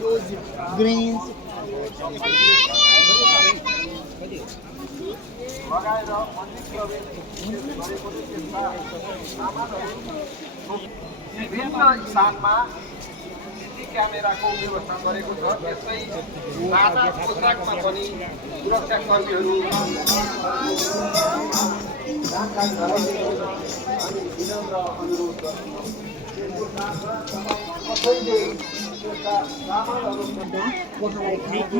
those grains. विभिन्न स्थानमा cc क्यामेराको व्यवस्था गरेको छ। त्यसै सादा पोसाकमा पनि सुरक्षाकर्मीहरू जानकारी गराइदिनु हामी विनम्र अनुरोध गर्छौँ। कसैले त्यस्ता सामानहरू उहाँलाई घाइते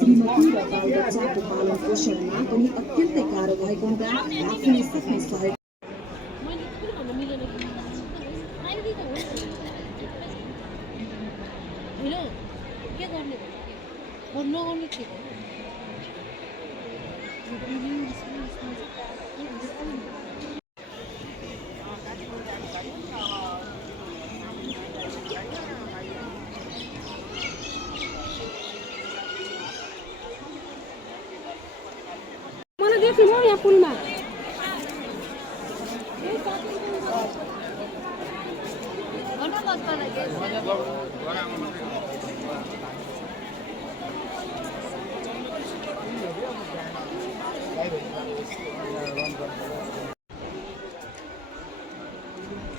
श्रीमती र बालबच्चाको पालन पोषणमा पनि अत्यन्तै गाह्रो भएको हुँदा आफूले सक्ने सहयोग देखिनु यहाँ पुलमा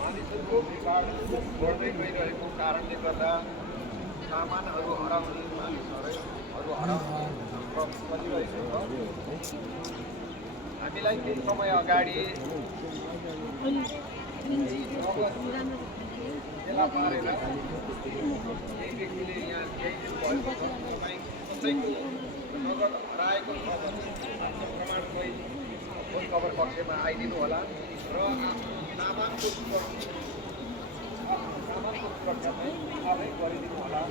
मानिसहरूको भिड बढ्दै गइरहेको कारणले गर्दा सामानहरू हराउने मानिसहरू हराउने गरिरहेको छ। हामीलाई केही समय अगाडि फेला पारेर केही व्यक्तिले यहाँ भएको छ। कसैको नगद हराएको छ भने प्रमाणसहित खोज खबर कक्षमा आइदिनु होला र सामानको सुरक्षा चाहिँ आफै गरिदिनु होला।